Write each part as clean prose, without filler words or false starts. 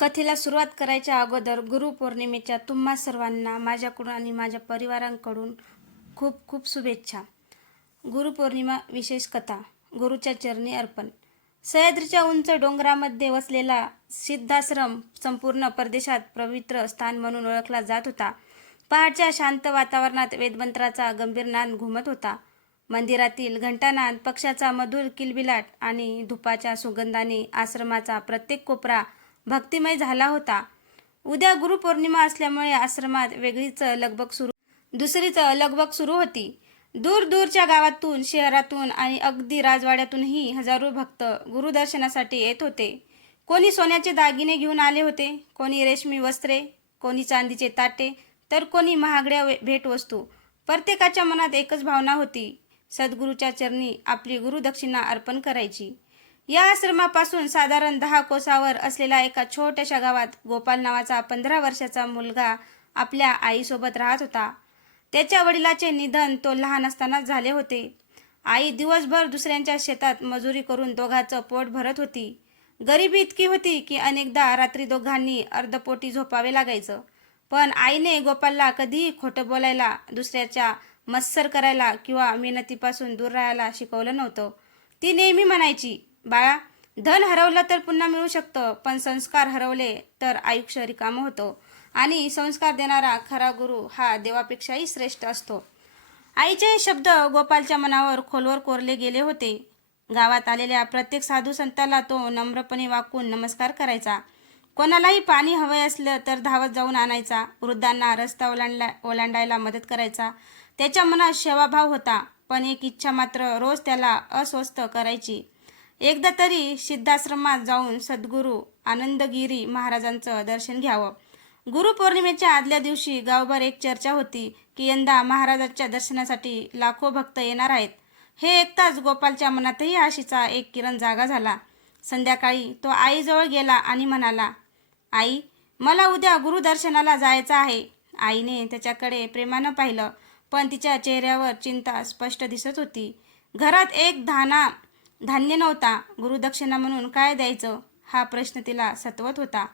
कथेला सुरुवात करायच्या अगोदर गुरुपौर्णिमेच्या तुम्हा सर्वांना माझ्याकडून आणि माझ्या परिवारांकडून खूप खूप शुभेच्छा. गुरुपौर्णिमा विशेष कथा. गुरुच्या चरणी अर्पण. सह्याद्रीच्या उंच डोंगरामध्ये वसलेला सिद्धाश्रम संपूर्ण परदेशात पवित्र स्थान म्हणून ओळखला जात होता. पहाटच्या शांत वातावरणात वेदमंत्राचा गंभीर नाद घुमत होता. मंदिरातील घंटानाद, पक्ष्याचा मधुर किलबिलाट आणि धुपाच्या सुगंधाने आश्रमाचा प्रत्येक कोपरा भक्तिमय झाला होता. उद्या गुरुपौर्णिमा असल्यामुळे आश्रमात दुसरीच लगबग सुरू होती. दूर दूरच्या गावातून, शहरातून आणि अगदी राजवाड्यातूनही हजारो भक्त गुरुदर्शनासाठी येत होते. कोणी सोन्याचे दागिने घेऊन आले होते, कोणी रेशमी वस्त्रे, कोणी चांदीचे ताटे, तर कोणी महागड्या भेटवस्तू. प्रत्येकाच्या मनात एकच भावना होती, सद्गुरूच्या चरणी आपली गुरुदक्षिणा अर्पण करायची. या आश्रमापासून साधारण 10 कोसावर असलेल्या एका छोट्याशा गावात गोपाल नावाचा 15 वर्षाचा मुलगा आपल्या आईसोबत राहत होता. त्याच्या वडिलाचे निधन तो लहान असतानाच झाले होते. आई दिवसभर दुसऱ्यांच्या शेतात मजुरी करून दोघांचं पोट भरत होती. गरिबी इतकी होती की अनेकदा रात्री दोघांनी अर्धपोटी झोपावे लागायचं. पण आईने गोपालला कधीही खोटं बोलायला, दुसऱ्याच्या मत्सर करायला किंवा मेहनतीपासून दूर राहायला शिकवलं नव्हतं. ती नेहमी म्हणायची, बाळा, धन हरवलं तर पुन्हा मिळू शकतं, पण संस्कार हरवले तर आयुष्य रिकामं होतं आणि संस्कार देणारा खरा गुरु हा देवापेक्षाही श्रेष्ठ असतो. आईचे शब्द गोपालच्या मनावर खोलवर कोरले गेले होते. गावात आलेल्या प्रत्येक साधू संताला तो नम्रपणे वाकून नमस्कार करायचा. कोणालाही पाणी हवं असलं तर धावत जाऊन आणायचा. वृद्धांना रस्ता ओलांडायला मदत करायचा. त्याच्या मनात सेवाभाव होता, पण एक इच्छा मात्र रोज त्याला अस्वस्थ करायची. एकदा तरी सिद्धाश्रमात जाऊन सद्गुरू आनंदगिरी महाराजांचं दर्शन घ्यावं. गुरुपौर्णिमेच्या आदल्या दिवशी गावभर एक चर्चा होती की यंदा महाराजांच्या दर्शनासाठी लाखो भक्त येणार आहेत. हे ऐकताच गोपालच्या मनातही आशेचा एक किरण जागा झाला. संध्याकाळी तो आईजवळ गेला आणि म्हणाला, आई, मला उद्या गुरुदर्शनाला जायचं आहे. आईने त्याच्याकडे प्रेमानं पाहिलं, पण तिच्या चेहऱ्यावर चिंता स्पष्ट दिसत होती. घरात एक धान्य नव्हता. गुरुदक्षिणा म्हणून काय द्यायचं हा प्रश्न तिला सतवत होता.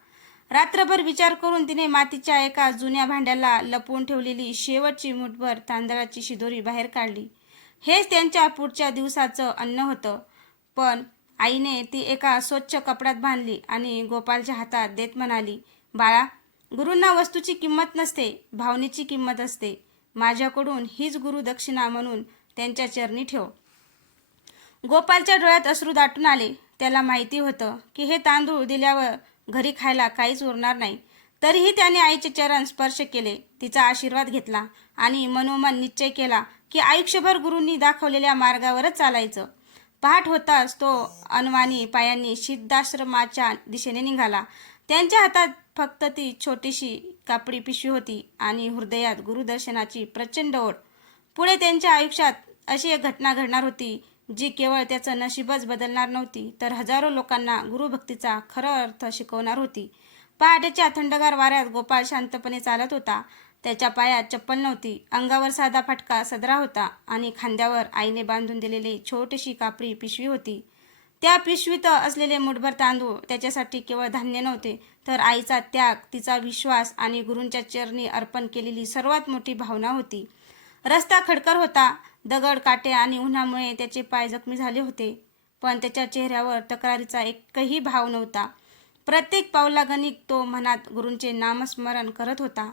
रात्रभर विचार करून तिने मातीच्या एका जुन्या भांड्याला लपवून ठेवलेली शेवटची मुठभर तांदळाची शिदोरी बाहेर काढली. हेच त्यांच्या पुढच्या दिवसाचं अन्न होतं. पण आईने ती एका स्वच्छ कपड्यात बांधली आणि गोपालच्या हातात देत म्हणाली, बाळा, गुरूंना वस्तूची किंमत नसते, भावनेची किंमत असते. माझ्याकडून हीच गुरुदक्षिणा म्हणून त्यांच्या चरणी ठेव. गोपालच्या डोळ्यात अश्रू दाटून आले. त्याला माहिती होतं की हे तांदूळ दिल्यावर घरी खायला काहीच उरणार नाही. तरीही त्याने आईचे चरण स्पर्श केले, तिचा आशीर्वाद घेतला आणि मनोमन निश्चय केला की आयुष्यभर गुरूंनी दाखवलेल्या मार्गावरच चालायचं. पहाट होताच तो अनवाणी पायांनी सिद्धाश्रमाच्या दिशेने निघाला. त्यांच्या हातात फक्त ती छोटीशी कापडी पिशवी होती आणि हृदयात गुरुदर्शनाची प्रचंड ओढ. पुढे त्यांच्या आयुष्यात अशी एक घटना घडणार होती जी केवळ त्याचं नशीबच बदलणार नव्हती, तर हजारो लोकांना गुरुभक्तीचा खरा अर्थ शिकवणार होती. पहाटेच्या थंडगार वाऱ्यात गोपाल शांतपणे चालत होता. त्याच्या पायात चप्पल नव्हती, अंगावर साधा फाटका सदरा होता आणि खांद्यावर आईने बांधून दिलेली छोटीशी कापडी पिशवी होती. त्या पिशवीत असलेले मुठभर तांदूळ त्याच्यासाठी केवळ धान्य नव्हते, तर आईचा त्याग, तिचा विश्वास आणि गुरूंच्या चरणी अर्पण केलेली सर्वात मोठी भावना होती. रस्ता खडकर होता. दगड, काटे आणि उन्हामुळे त्याचे पाय जखमी झाले होते, पण त्याच्या चेहऱ्यावर तक्रारीचा एकही भाव नव्हता. प्रत्येक पावलागणिक तो मनात गुरूंचे नामस्मरण करत होता.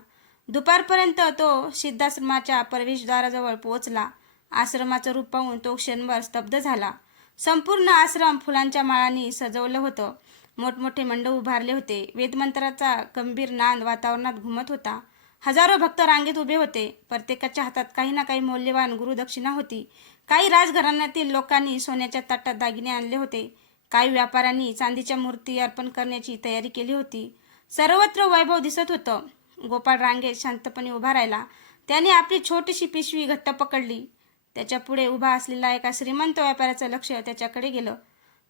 दुपारपर्यंत तो सिद्धाश्रमाच्या प्रवेशद्वाराजवळ पोहोचला. आश्रमाचं रूप पाहून तो क्षणभर स्तब्ध झाला. संपूर्ण आश्रम फुलांच्या माळांनी सजवलं होतं. मोठमोठे मंडप उभारले होते. वेदमंत्राचा गंभीर नाद वातावरणात घुमत होता. हजारो भक्त रांगेत उभे होते. प्रत्येकाच्या हातात काही ना काही मौल्यवान गुरुदक्षिणा होती. काही राजघराण्यातील लोकांनी सोन्याच्या ताटात दागिने आणले होते. काही व्यापाऱ्यांनी चांदीच्या मूर्ती अर्पण करण्याची तयारी केली होती. सर्वत्र वैभव दिसत होतं. गोपाळ रांगेत शांतपणे उभा राहिला. त्याने आपली छोटीशी पिशवी घट्ट पकडली. त्याच्या पुढे उभा असलेला एका श्रीमंत व्यापाऱ्याचं लक्ष त्याच्याकडे गेलं.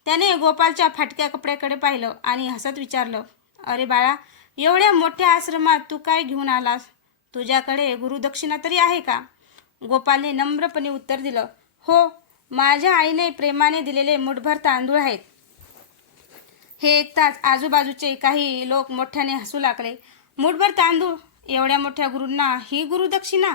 त्याने गोपालच्या फाटक्या कपड्याकडे पाहिलं आणि हसत विचारलं, अरे बाळा, एवढ्या मोठ्या आश्रमात तू काय घेऊन आलास? तुझ्याकडे गुरुदक्षिणा तरी आहे का? गोपालने नम्रपणे उत्तर दिलं, हो, माझ्या आईने प्रेमाने दिलेले मुठभर तांदूळ आहेत. हे ऐकताच आजूबाजूचे काही लोक मोठ्याने हसू लागले. मूठभर तांदूळ, एवढ्या मोठ्या गुरूंना ही गुरुदक्षिणा?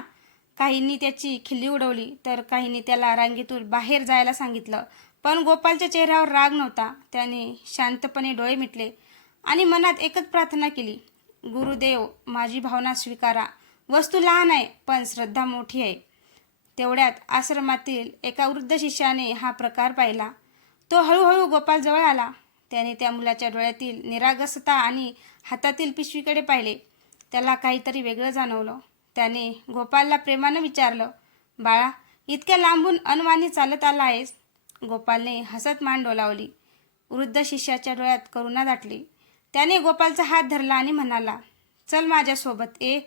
काहींनी त्याची खिल्ली उडवली तर काहींनी त्याला रांगेतून बाहेर जायला सांगितलं. पण गोपालच्या चेहऱ्यावर राग नव्हता. त्याने शांतपणे डोळे मिटले आणि मनात एकच प्रार्थना केली, गुरुदेव, माझी भावना स्वीकारा. वस्तू लहान आहे पण श्रद्धा मोठी आहे. तेवढ्यात आश्रमातील एका वृद्ध शिष्याने हा प्रकार पाहिला. तो हळूहळू गोपालजवळ आला. त्याने त्या मुलाच्या डोळ्यातील निरागसता आणि हातातील पिशवीकडे पाहिले. त्याला काहीतरी वेगळं जाणवलं. त्याने गोपालला प्रेमानं विचारलं, बाळा, इतक्या लांबून अनवाणी चालत आला आहेस? गोपालने हसत मान डोलावली. वृद्ध शिष्याच्या डोळ्यात करुणा दाटली. त्याने गोपालचा हात धरला आणि म्हणाला, चल माझ्यासोबत ये.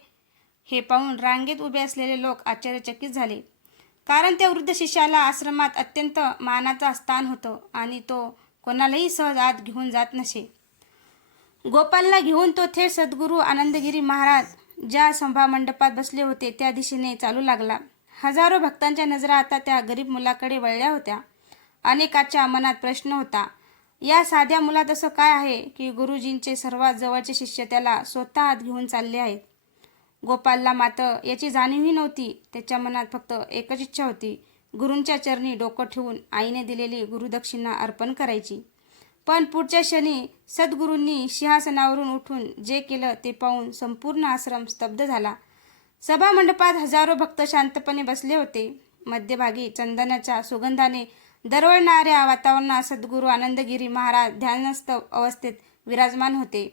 हे पाहून रांगेत उभे असलेले लोक आश्चर्यचकित झाले. कारण त्या वृद्ध शिष्याला आश्रमात अत्यंत मानाचा स्थान होतं आणि तो कोणालाही सहज आत घेऊन जात नसे. गोपालला घेऊन तो थेट सद्गुरू आनंदगिरी महाराज ज्या सभामंडपात बसले होते त्या दिशेने चालू लागला. हजारो भक्तांच्या नजरा आता त्या गरीब मुलाकडे वळल्या होत्या. अनेकाच्या मनात प्रश्न होता, या साध्या मुलात असं काय आहे की गुरुजींचे सर्वात जवळचे शिष्य त्याला स्वतः आत घेऊन चालले आहेत? गोपालला मात्र याची जाणीवही नव्हती. त्याच्या मनात फक्त एकच इच्छा होती, गुरूंच्या चरणी डोकं ठेवून आईने दिलेली गुरुदक्षिणा अर्पण करायची. पण पुढच्या क्षणी सद्गुरूंनी सिंहासनावरून उठून जे केलं ते पाहून संपूर्ण आश्रम स्तब्ध झाला. सभामंडपात हजारो भक्त शांतपणे बसले होते. मध्यभागी चंदनाच्या सुगंधाने दरवळणाऱ्या वातावरणात सद्गुरू आनंदगिरी महाराज ध्यानस्थ अवस्थेत विराजमान होते.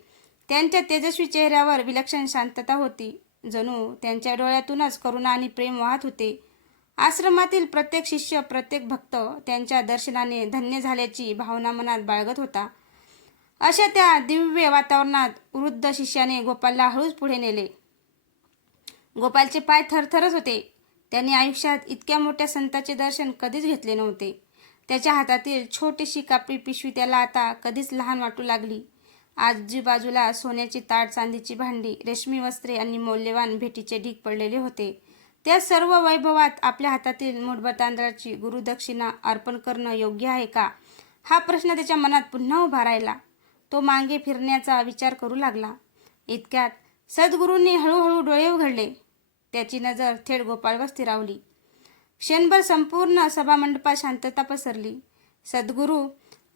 त्यांच्या तेजस्वी चेहऱ्यावर विलक्षण शांतता होती. जणू त्यांच्या डोळ्यातूनच करुणा आणि प्रेम वाहत होते. आश्रमातील प्रत्येक शिष्य, प्रत्येक भक्त त्यांच्या दर्शनाने धन्य झाल्याची भावना मनात बाळगत होता. अशा त्या दिव्य वातावरणात वृद्ध शिष्याने गोपालला हळूच पुढे नेले. गोपालचे पाय थरथरत होते. त्यांनी आयुष्यात इतक्या मोठ्या संतांचे दर्शन कधीच घेतले नव्हते. त्याच्या हातातील छोटीशी कापडी पिशवी त्याला आता कधीच लहान वाटू लागली. आजूबाजूला सोन्याची ताट, चांदीची भांडी, रेशमी वस्त्रे आणि मौल्यवान भेटीचे ढीग पडलेले होते. त्या सर्व वैभवात आपल्या हातातील मूठभर तांदळाची गुरुदक्षिणा अर्पण करणं योग्य आहे का, हा प्रश्न त्याच्या मनात पुन्हा उभा राहिला. तो मागे फिरण्याचा विचार करू लागला. इतक्यात सद्गुरूंनी हळूहळू डोळे उघडले. त्याची नजर थेट गोपाळवर स्थिरावली. क्षणभर संपूर्ण सभामंडपात शांतता पसरली. सद्गुरू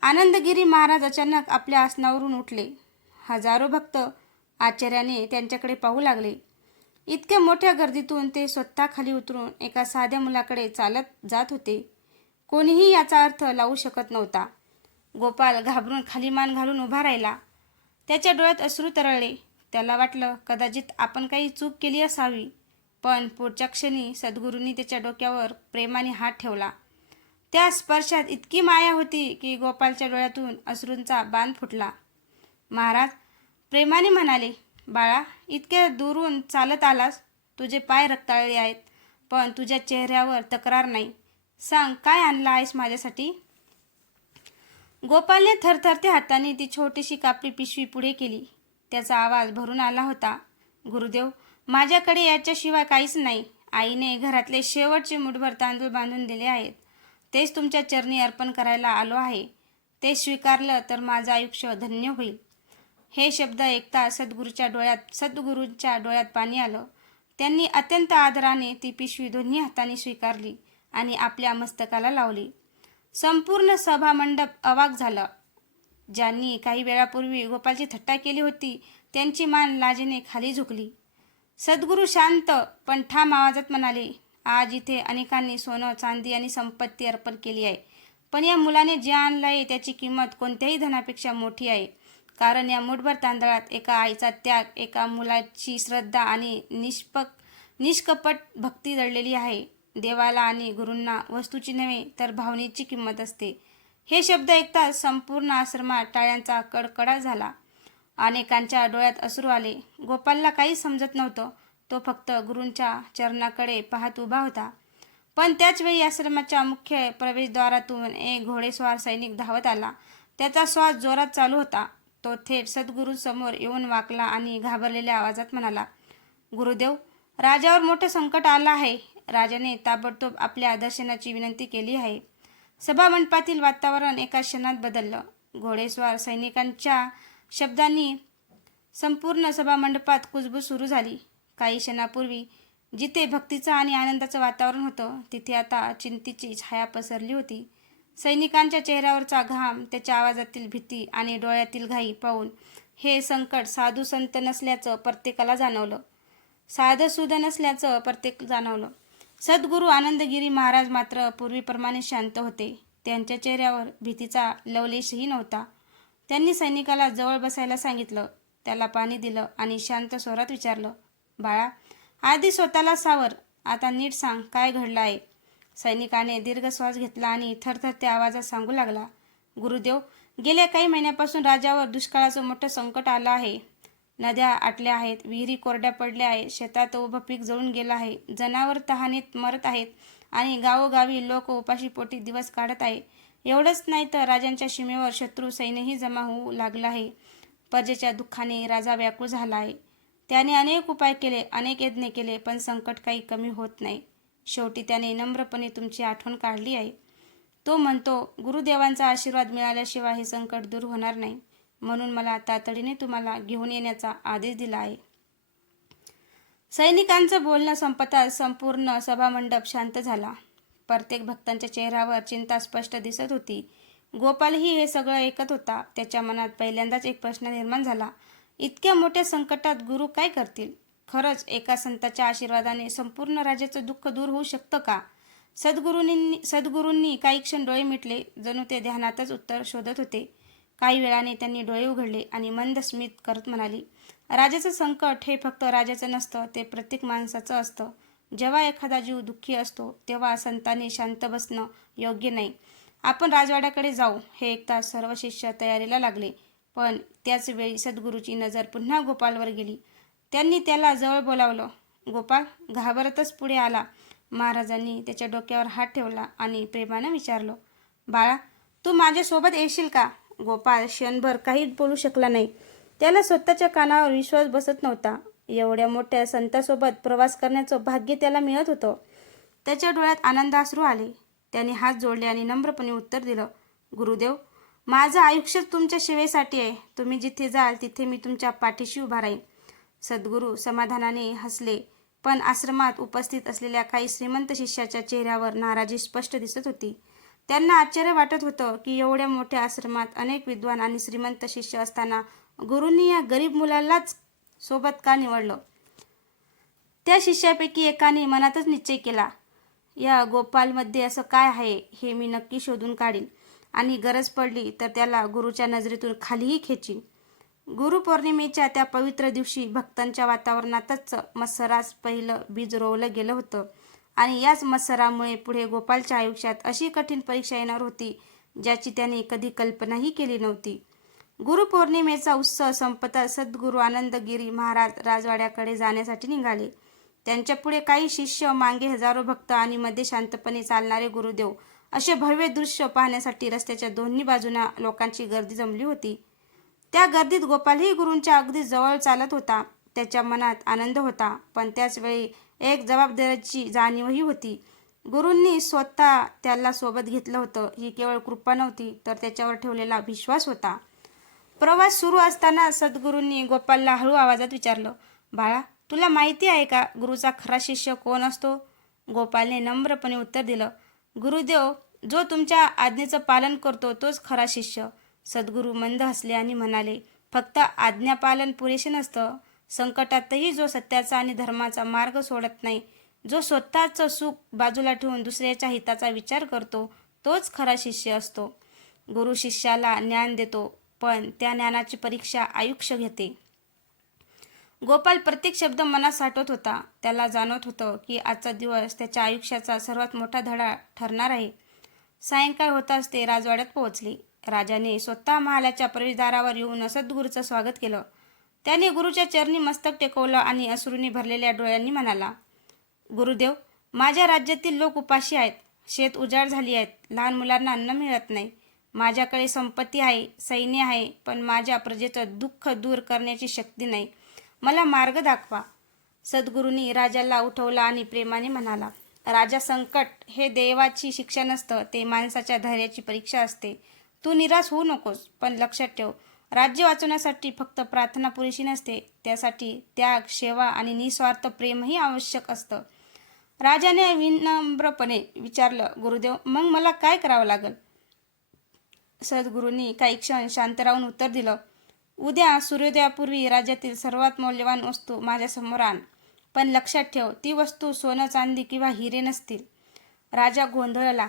आनंदगिरी महाराज अचानक आपल्या आसनावरून उठले. हजारो भक्त आश्चर्याने त्यांच्याकडे पाहू लागले. इतक्या मोठ्या गर्दीतून ते स्वतः खाली उतरून एका साध्या मुलाकडे चालत जात होते. कोणीही याचा अर्थ लावू शकत नव्हता. गोपाल घाबरून खाली मान घालून उभा राहिला. त्याच्या डोळ्यात अश्रू तरळले. त्याला वाटलं कदाचित आपण काही चूक केली असावी. पण पुढच्या क्षणी सद्गुरूंनी त्याच्या डोक्यावर प्रेमाने हात ठेवला. त्या स्पर्शात इतकी माया होती की गोपालच्या डोळ्यातून अश्रूंचा बांध फुटला. महाराज प्रेमाने म्हणाले, बाळा, इतक्या दूरून चालत आलास. तुझे पाय रक्ताळले आहेत पण तुझ्या चेहऱ्यावर तक्रार नाही. सांग, काय आणलं आहेस माझ्यासाठी? गोपालने थरथरत्या हाताने ती छोटीशी कापडी पिशवी पुढे केली. त्याचा आवाज भरून आला होता, गुरुदेव, माझ्याकडे याच्याशिवाय काहीच नाही. आईने घरातले शेवटचे मूठभर तांदूळ बांधून दिले आहेत. तेच तुमच्या चरणी अर्पण करायला आलो आहे. ते स्वीकारलं तर माझं आयुष्य धन्य होईल. हे शब्द ऐकता सद्गुरूंच्या डोळ्यात पाणी आलं. त्यांनी अत्यंत आदराने ती पिशवी दोन्ही हातांनी स्वीकारली आणि आपल्या मस्तकाला लावली. संपूर्ण सभामंडप अवाक झालं. ज्यांनी काही वेळापूर्वी गोपालची थट्टा केली होती त्यांची मान लाजेने खाली झुकली. सद्गुरू शांत पण ठाम आवाजात म्हणाले, आज इथे अनेकांनी सोनं, चांदी आणि संपत्ती अर्पण केली आहे. पण या मुलाने जे आणलं आहे त्याची किंमत कोणत्याही धनापेक्षा मोठी आहे. कारण या मूठभर तांदळात एका आईचा त्याग, एका मुलाची श्रद्धा आणि निष्कपट भक्ती दडलेली आहे. देवाला आणि गुरूंना वस्तूची नव्हे तर भावनेची किंमत असते. हे शब्द ऐकताच संपूर्ण आश्रमात टाळ्यांचा कडकडाट झाला. अनेकांच्या डोळ्यात अश्रू आले. गोपालला काही समजत नव्हतं. तो फक्त गुरूंच्या चरणाकडे पाहत उभा होता. पण त्याच वेळी आश्रमाच्या मुख्य प्रवेशद्वारातून एक घोडेस्वार सैनिक धावत आला. त्याचा श्वास जोरात चालू होता. तो थेट सद्गुरूंसमोर येऊन वाकला आणि घाबरलेल्या आवाजात म्हणाला, गुरुदेव, राजावर मोठं संकट आलं आहे. राजाने ताबडतोब आपल्या दर्शनाची विनंती केली आहे. सभामंडपातील वातावरण एका क्षणात बदललं. घोडेस्वार सैनिकांच्या शब्दांनी संपूर्ण सभामंडपात कुजबूज सुरू झाली. काही क्षणापूर्वी जिथे भक्तीचं आणि आनंदाचं वातावरण होतं तिथे आता चिंतेची छाया पसरली होती. सैनिकांच्या चेहऱ्यावरचा घाम, त्याच्या आवाजातील भीती आणि डोळ्यातील घाई पाहून हे संकट साधू संत नसल्याचं प्रत्येकाला जाणवलं. साधंसुद्धा नसल्याचं प्रत्येक जाणवलं. सद्गुरू आनंदगिरी महाराज मात्र पूर्वीप्रमाणे शांत होते. त्यांच्या चेहऱ्यावर भीतीचा लवलेशही नव्हता. त्यांनी सैनिकाला जवळ बसायला सांगितलं, त्याला पाणी दिलं आणि शांत स्वरात विचारलं, बाळा, आधी स्वतःला सावर, आता नीट सांग काय घडलं आहे. सैनिकाने दीर्घ श्वास घेतला आणि थरथरत्या आवाजात सांगू लागला, गुरुदेव, गेल्या काही महिन्यापासून राज्यावर दुष्काळाचं मोठं संकट आलं आहे. नद्या आटल्या आहेत, विहिरी कोरड्या पडल्या आहेत, शेतात उभं पीक जळून गेलं आहे, जनावर तहानेत मरत आहेत आणि गावोगावी लोक उपाशीपोटी दिवस काढत आहे. एवढंच नाही तर राजांच्या सीमेवर शत्रू सैन्यही जमा होऊ लागलं आहे. प्रजेच्या दुःखाने राजा व्याकुळ झाला आहे. त्याने अनेक उपाय केले, अनेक यज्ञ केले, पण संकट काही कमी होत नाही. शेवटी त्याने नम्रपणे तुमची आठवण काढली आहे. तो म्हणतो, गुरुदेवांचा आशीर्वाद मिळाल्याशिवाय हे संकट दूर होणार नाही, म्हणून मला तातडीने तुम्हाला घेऊन येण्याचा आदेश दिला आहे. सैनिकांचं बोलणं संपताच संपूर्ण सभामंडप शांत झाला. प्रत्येक भक्तांच्या चेहऱ्यावर चिंता स्पष्ट दिसत होती. गोपालही हे सगळं ऐकत होता. त्याच्या मनात पहिल्यांदाच एक प्रश्न निर्माण झाला, इतक्या मोठ्या संकटात गुरु काय करतील? खरंच एका संताच्या आशीर्वादाने संपूर्ण राज्याचं दुःख दूर होऊ शकतं का? सद्गुरूंनी काही क्षण डोळे मिटले, जणू ते ध्यानातच उत्तर शोधत होते. काही वेळाने त्यांनी डोळे उघडले आणि मंद स्मित करत म्हणाली, राजाचं संकट हे फक्त राजाचं नसतं, ते प्रत्येक माणसाचं असतं. जेव्हा एखादा जीव दुःखी असतो तेव्हा संतांनी शांत बसणं योग्य नाही. आपण राजवाड्याकडे जाऊ हे ऐकताच सर्व शिष्य तयारीला लागले. पण त्याच वेळी सद्गुरूची नजर पुन्हा गोपालवर गेली. त्यांनी त्याला जवळ बोलावलं. गोपाल घाबरतच पुढे आला. महाराजांनी त्याच्या डोक्यावर हात ठेवला आणि प्रेमानं विचारलं, बाळा, तू माझ्यासोबत येशील का? गोपाल क्षणभर काही बोलू शकला नाही. त्याला स्वतःच्या कानावर विश्वास बसत नव्हता. एवढ्या मोठ्या संतासोबत प्रवास करण्याचं भाग्य त्याला मिळत होतं. त्याच्या डोळ्यात आनंदाश्रू आले. त्याने हात जोडले आणि नम्रपणे उत्तर दिलं, गुरुदेव, माझं आयुष्य तुमच्या सेवेसाठी आहे. तुम्ही जिथे जाल तिथे मी तुमच्या पाठीशी उभा राहीन. सद्गुरू समाधानाने हसले, पण आश्रमात उपस्थित असलेल्या काही श्रीमंत शिष्याच्या चेहऱ्यावर नाराजी स्पष्ट दिसत होती. त्यांना आश्चर्य वाटत होतं की एवढ्या मोठ्या आश्रमात अनेक विद्वान आणि श्रीमंत शिष्य असताना गुरूंनी या गरीब मुलालाच सोबत का निवडलं? त्या शिष्यापैकी एकाने मनातच निश्चय केला, या गोपालमध्ये असं काय आहे हे मी नक्की शोधून काढीन आणि गरज पडली तर त्याला गुरुच्या नजरेतून खालीही खेचीन. गुरुपौर्णिमेच्या त्या पवित्र दिवशी भक्तांच्या वातावरणातच मत्सरास पहिलं बीज रोवलं गेलं होतं आणि याच मत्सरामुळे पुढे गोपालच्या आयुष्यात अशी कठीण परीक्षा येणार होती ज्याची त्याने कधी कल्पनाही केली नव्हती. गुरुपौर्णिमेचा उत्सव संपताच सद्गुरू आनंदगिरी महाराज राजवाड्याकडे जाण्यासाठी निघाले. त्यांच्या पुढे काही शिष्य, मागे हजारो भक्त आणि मध्ये शांतपणे चालणारे गुरुदेव. असे भव्य दृश्य पाहण्यासाठी रस्त्याच्या दोन्ही बाजूना लोकांची गर्दी जमली होती. त्या गर्दीत गोपालही गुरूंच्या अगदी जवळ चालत होता. त्याच्या मनात आनंद होता, पण त्याच वेळी एक जबाबदारीची जाणीवही होती. गुरूंनी स्वतः त्याला सोबत घेतलं होतं. ही केवळ कृपा नव्हती, तर त्याच्यावर ठेवलेला विश्वास होता. प्रवास सुरू असताना सद्गुरूंनी गोपालला हळू आवाजात विचारलं, बाळा, तुला माहिती आहे का गुरुचा खरा शिष्य कोण असतो? गोपालने नम्रपणे उत्तर दिलं, गुरुदेव, जो तुमच्या आज्ञेचं पालन करतो तोच खरा शिष्य. सद्गुरू मंद हसले आणि म्हणाले, फक्त आज्ञापालन पुरेसे नसतं. संकटातही जो सत्याचा आणि धर्माचा मार्ग सोडत नाही, जो स्वतःचं सुख बाजूला ठेवून दुसऱ्याच्या हिताचा विचार करतो, तोच खरा शिष्य असतो. गुरु शिष्याला ज्ञान देतो, पण त्या ज्ञानाची परीक्षा आयुष्य घेते. गोपाल प्रत्येक शब्द मनात साठवत होता. त्याला जाणवत होतं की आजचा दिवस त्याच्या आयुष्याचा सर्वात मोठा धडा ठरणार आहे. सायंकाळ होताच ते राजवाड्यात पोहोचले. राजाने स्वतः महालाच्या प्रवेशद्वारावर येऊन सद्गुरूचं स्वागत केलं. त्याने गुरुच्या चरणी मस्तक टेकवलं आणि अश्रूंनी भरलेल्या डोळ्यांनी म्हणाला, गुरुदेव, माझ्या राज्यातील लोक उपाशी आहेत, शेत उजाड झाली आहेत, लहान मुलांना अन्न मिळत नाही. माझ्याकडे संपत्ती आहे, सैन्य आहे, पण माझ्या प्रजेचं दुःख दूर करण्याची शक्ती नाही. मला मार्ग दाखवा. सद्गुरूंनी राजाला उठवला आणि प्रेमाने म्हणाला, राजा, संकट हे देवाची शिक्षा नसतं, ते माणसाच्या धैर्याची परीक्षा असते. तू निराश होऊ नकोस, पण लक्षात ठेव, राज्य वाचवण्यासाठी फक्त प्रार्थना पुरेशी नसते, त्यासाठी त्याग, सेवा आणि निस्वार्थ प्रेमही आवश्यक असतं. राजाने विनम्रपणे विचारलं, गुरुदेव, मग मला काय करावं लागेल? सद्गुरूंनी काही क्षण शांत राहून उत्तर दिलं, उद्या सूर्योदयापूर्वी राज्यातील सर्वात मौल्यवान वस्तू माझ्यासमोर आण. पण लक्षात ठेव, ती वस्तू सोनं, चांदी किंवा हिरे नसतील. राजा गोंधळला.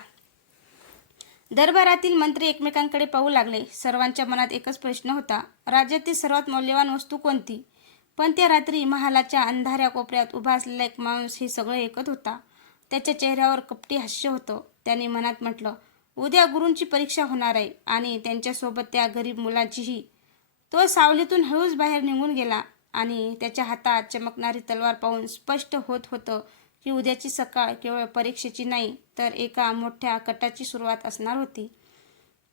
दरबारातील मंत्री एकमेकांकडे पाहू लागले. सर्वांच्या मनात एकच प्रश्न होता, राज्यातील सर्वात मौल्यवान वस्तू कोणती? पण त्या रात्री महालाच्या अंधाऱ्या कोपऱ्यात उभा असलेला एक माणूस हे सगळं ऐकत होता. त्याच्या चेहऱ्यावर कपटी हास्य होतं. त्याने मनात म्हटलं, उद्या गुरूंची परीक्षा होणार आहे आणि त्यांच्यासोबत त्या गरीब मुलाचीही. तो सावलीतून हळूच बाहेर निघून गेला आणि त्याच्या हातात चमकणारी तलवार पाहून स्पष्ट होत होतं की उद्याची सकाळ केवळ परीक्षेची नाही, तर एका मोठ्या कटाची सुरुवात असणार होती.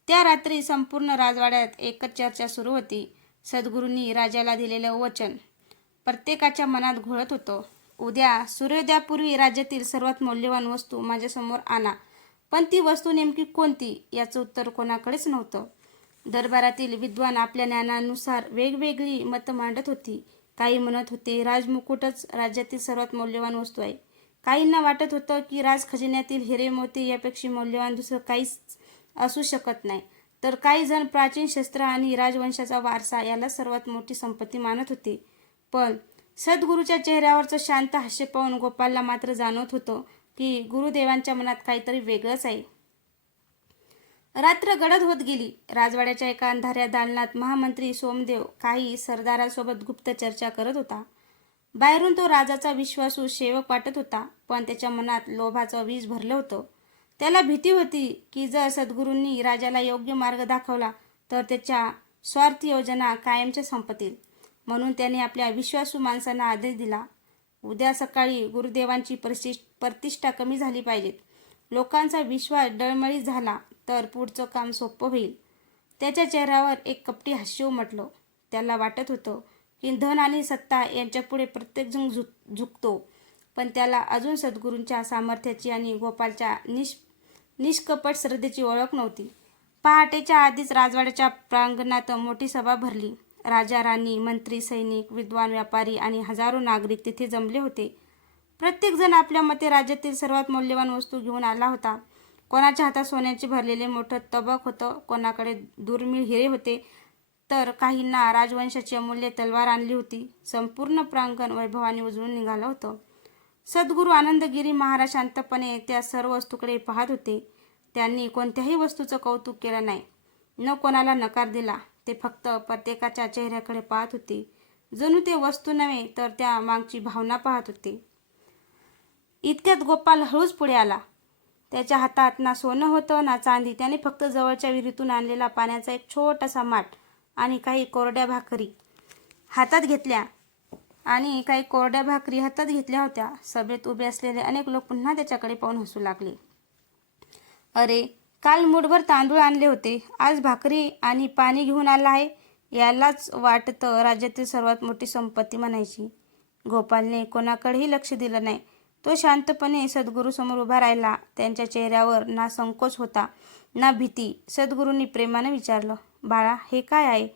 त्या रात्री संपूर्ण राजवाड्यात एकच चर्चा सुरू होती. सद्गुरूंनी राजाला दिलेलं वचन प्रत्येकाच्या मनात घोळत होतं. उद्या सूर्योदयापूर्वी राज्यातील सर्वात मौल्यवान वस्तू माझ्यासमोर आणा. पण ती वस्तू नेमकी कोणती, याचं उत्तर कोणाकडेच नव्हतं. दरबारातील विद्वान आपल्या ज्ञानानुसार वेगवेगळी मतं मांडत होती. काही म्हणत होते, राजमुकुटच राज्यातील सर्वात मौल्यवान वस्तू आहे. काहींना वाटत होतं की राजखजिन्यातील हिरे मोती यापेक्षा मौल्यवान दुसरं काहीच असू शकत नाही. तर काही जण प्राचीन शस्त्र आणि राजवंशाचा वारसा याला सर्वात मोठी संपत्ती मानत होते. पण सद्गुरूच्या चेहऱ्यावरचं शांत हास्य पाहून गोपालला मात्र जाणवत होतं की गुरुदेवांच्या मनात काहीतरी वेगळंच आहे. रात्र गडद होत गेली. राजवाड्याच्या एका अंधाऱ्या दालनात महामंत्री सोमदेव काही सरदारांसोबत गुप्त चर्चा करत होता. बाहेरून तो राजाचा विश्वासू सेवक वाटत होता, पण त्याच्या मनात लोभाचं वीज भरलं होतं. त्याला भीती होती की जर सद्गुरूंनी राजाला योग्य मार्ग दाखवला तर त्याच्या स्वार्थी योजना कायमच्या संपतील. म्हणून त्याने आपल्या विश्वासू माणसांना आदेश दिला, उद्या सकाळी गुरुदेवांची प्रतिष्ठा कमी झाली पाहिजे. लोकांचा विश्वास डळमळीत झाला तर पुढचं काम सोपं होईल. त्याच्या चेहऱ्यावर एक कपटी हास्य उमटलं. त्याला वाटत होतं की धन आणि सत्ता यांच्यापुढे प्रत्येकजण झुकतो, पण त्याला अजून सद्गुरूंच्या सामर्थ्याची आणि गोपालच्या निष्कपट श्रद्धेची ओळख नव्हती. पहाटेच्या आधीच राजवाड्याच्या प्रांगणात मोठी सभा भरली. राजा, राणी, मंत्री, सैनिक, विद्वान, व्यापारी आणि हजारो नागरिक तिथे जमले होते. प्रत्येकजण आपल्या मते राज्यातील सर्वात मौल्यवान वस्तू घेऊन आला होता. कोणाच्या हातात सोन्याचे भरलेले मोठं तबक होतं, कोणाकडे दुर्मिळ हिरे होते, तर काहींना राजवंशाची अमूल्य तलवार आणली होती. संपूर्ण प्रांगण वैभवाने उजळून निघालं होतं. सद्गुरू आनंदगिरी महाराज शांतपणे त्या सर्व वस्तूकडे पाहत होते. त्यांनी कोणत्याही वस्तूचं कौतुक केलं नाही, न कोणाला नकार दिला. ते फक्त प्रत्येकाच्या चेहऱ्याकडे पाहत होते, जणू ते वस्तू नव्हे तर त्या मागची भावना पाहत होते. इतक्यात गोपाल हळूच पुढे आला. त्याच्या हातात ना सोनं होतं ना चांदी. त्याने फक्त जवळच्या विहिरीतून आणलेला पाण्याचा एक छोटासा माठ आणि काही कोरड्या भाकरी हातात घेतल्या होत्या. सभेत उभे असलेले अनेक लोक पुन्हा त्याच्याकडे पाहून हसू लागले. अरे, काल मूठभर तांदूळ आणले होते, आज भाकरी आणि पाणी घेऊन आला आहे. यालाच वाटतं राज्यातील सर्वात मोठी संपत्ती म्हणायची. गोपालने कोणाकडेही लक्ष दिलं नाही. तो शांतपणे सद्गुरूसमोर उभा राहिला. त्यांच्या चेहऱ्यावर ना संकोच होता ना भीती. सद्गुरूंनी प्रेमाने विचारलं, बाळा, हे काय आहे?